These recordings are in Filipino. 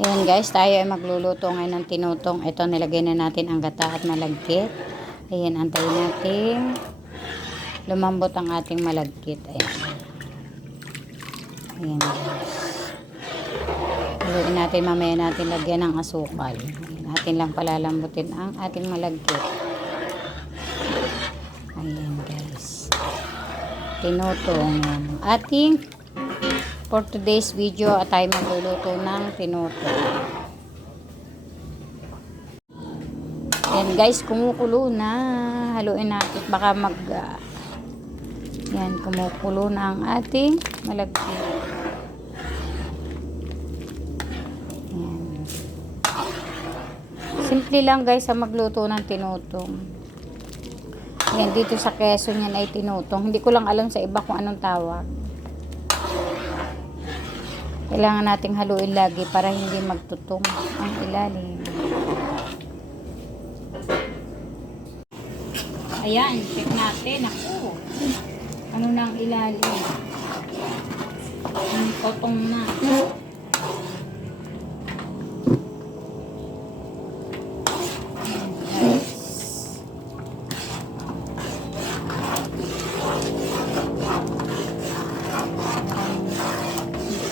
Ayan guys, tayo ay magluluto ngayon ng tinutong. Ito, nilagay na natin ang gata at malagkit. Ayan, antayin natin lumambot ang ating malagkit. Ayan. Ayan guys. Haluin natin, mamaya natin lagyan ng asukal. Ayan, natin lang palalambutin ang ating malagkit. Ayan guys. Tinutong. Ating for today's video at tayo magluluto ng tinutong. Yan guys, kumukulo na. Haluin natin baka yan, kumukulo na ang ating malagkit. Yan. Simple lang guys sa magluto ng tinutong. Yan, dito sa Quezon yan ay tinutong. Hindi ko lang alam sa iba kung anong tawag. Kailangan nating haluin lagi para hindi magtutong ang ilalim. Ayan, check natin. Ako, ano na ang ilalim? Tutong na.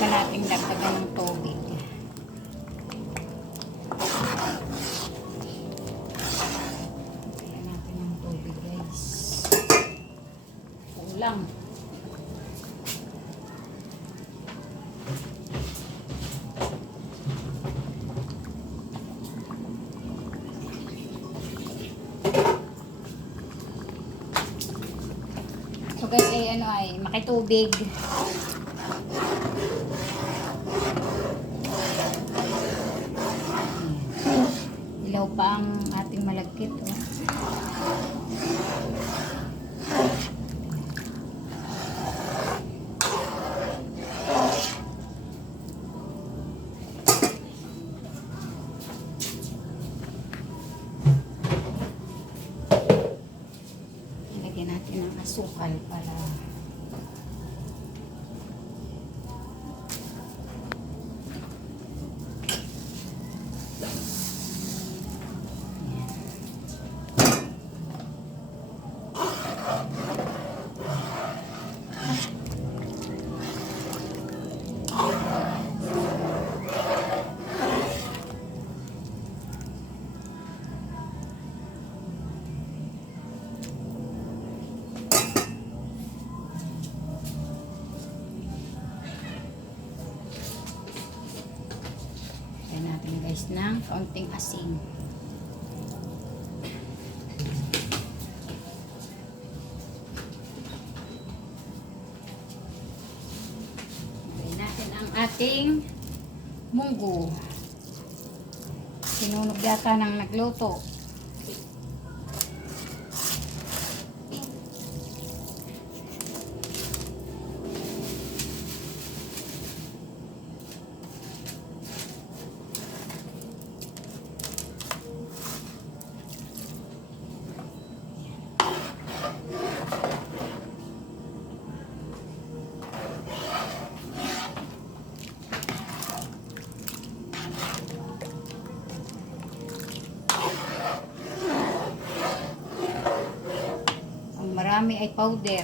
Nating dagdagan ng tubig. Kaya natin ng tubig guys. Kulang. So guys, ay makitubig. Ilaw pa ang ating malagkit. Oh. Ilagyan natin ang asukal para natin guys ng kaunting asin. Lagyan natin ang ating munggo. Sinunog yata ng nagluto. Marami ay powder.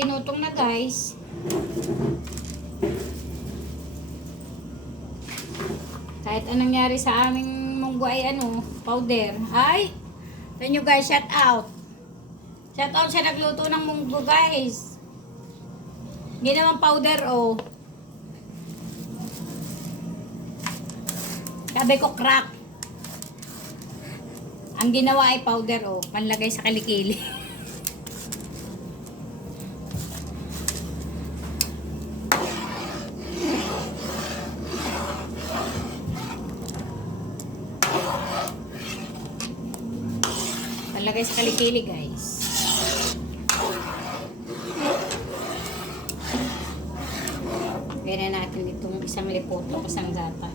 tinutong na guys. Kahit anong nangyari sa aming munggo ay powder. Ay! Ito nyo guys, shout out. Shout out siya nagluto ng munggo guys. Ginawang powder Sabi ko crack. Ang ginawa ay powder panlagay sa kilikili. Panlagay sa kilikili guys. Gaya natin itong isang lipoto, isang gata.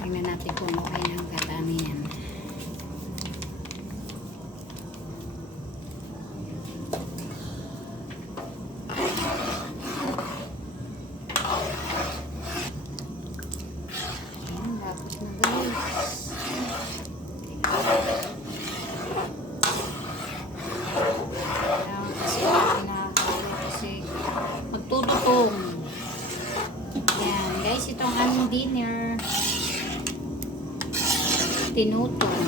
Tingnan natin kung okay na ang katami yan. Ayan, lapos na guys. Kasi magtututong. Ayan guys, itong aming dinner. Tinutong.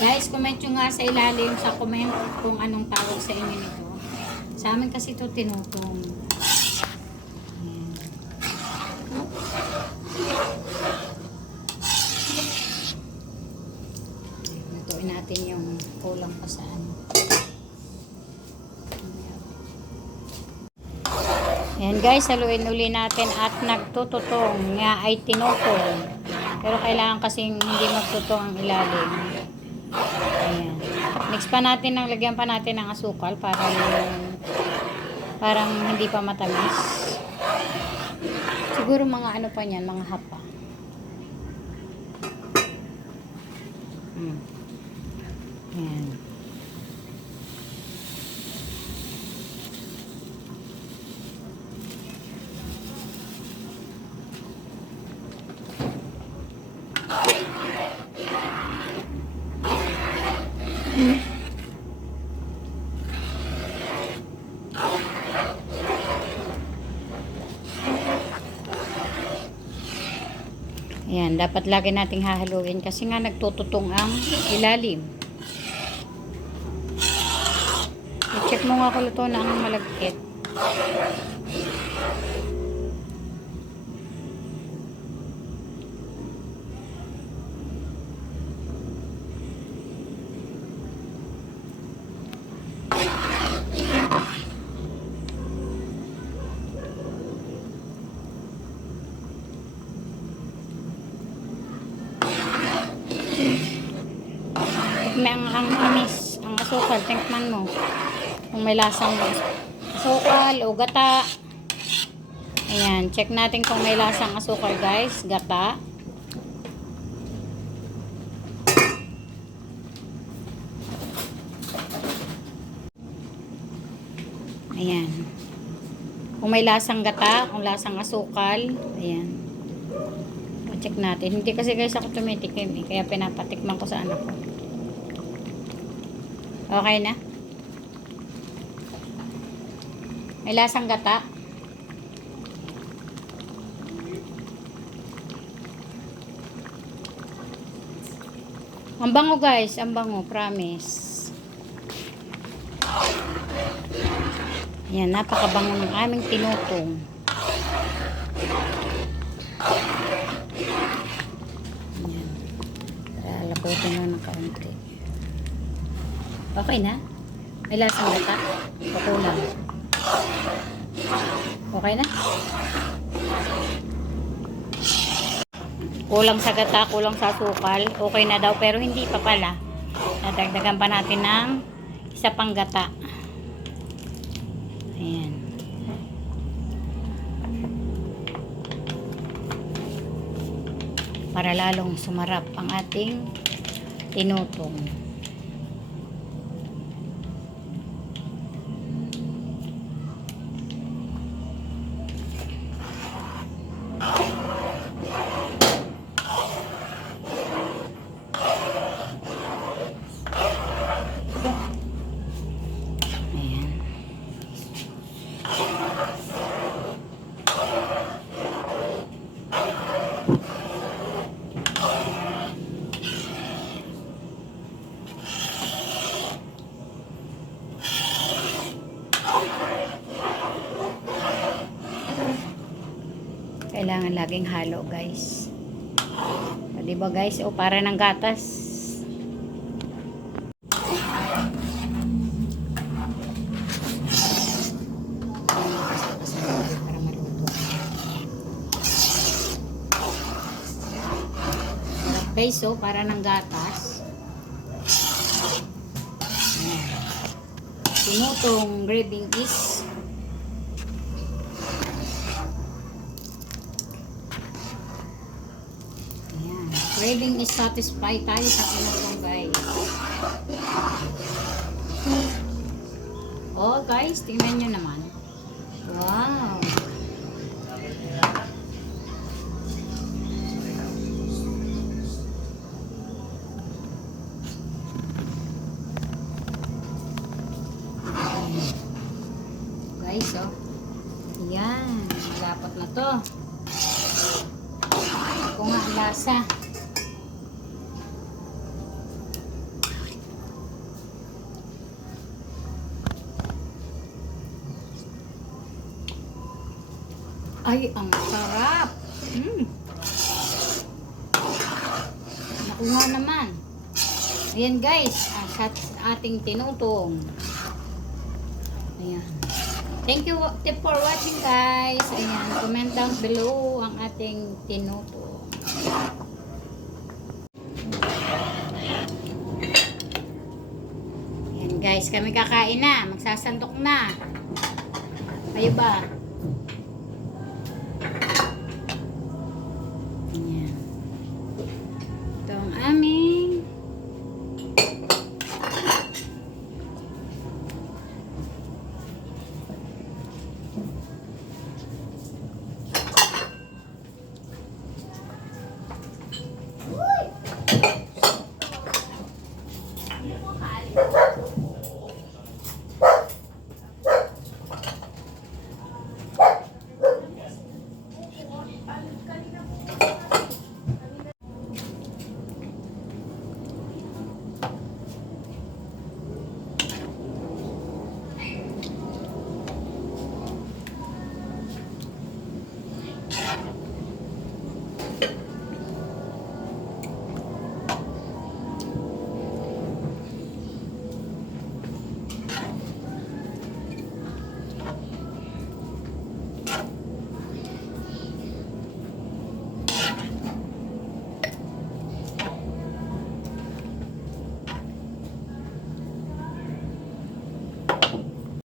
Guys, comment nyo nga sa ilalim sa comment kung anong tawag sa inyo nito. Sa amin kasi ito tinutong. Ayan. Lutuin natin yung kulang pa sa Ayan guys, haluin uli natin at nagtututong nga ay tinutong. Pero kailangan kasing hindi magtutong ang ilalim. Ayan. Next pa natin, lagyan pa natin ng asukal parang hindi pa matamis. Siguro mga pa niyan, mga hapa. Ayan. Ayan, dapat lagi nating hahaluin kasi nga nagtututong ang ilalim. I-check mo nga kung luto na ang malagkit. Ang amis, ang asukal, tinkman mo kung may lasang asukal o gata. Ayan, check natin kung may lasang asukal guys, gata. Ayan, kung may lasang gata, kung lasang asukal. Ayan, check natin. Hindi kasi guys ako tumitikim kaya pinapatikman ko sa anak ko. Okay na? May lasang gata. Ang bango guys, ang bango, promise. Yan, napakabango ng aming tinutong. Yan. Lalaputin mo ng kaunti. Okay na? May lasang gata? O kulang? Okay na? Kulang sa gata, kulang sa asukal. Okay na daw, pero hindi pa pala. Nadagdagan pa natin ng isa pang gata. Ayan. Para lalong sumarap ang ating tinutong. kailangan laging halo, guys. O, diba guys? O, para ng gatas. Para maluto. Guys, so, para ng gatas. Tinutong breading is ayan. Craving is satisfied tayo sa tinutong, guys. Oh, guys, tingnan nyo naman. Wow. Guys, oh. Yan. Malapot na to. Ito nga ang lasa. Ay, ang sarap. Naku nga naman. Ayan guys, at ating tinutong. Ayan. Thank you for watching, guys. Ayan, comment down below ang ating tinutong. Ayan guys, kami kakain na. Magsasandok na. Kayo ba?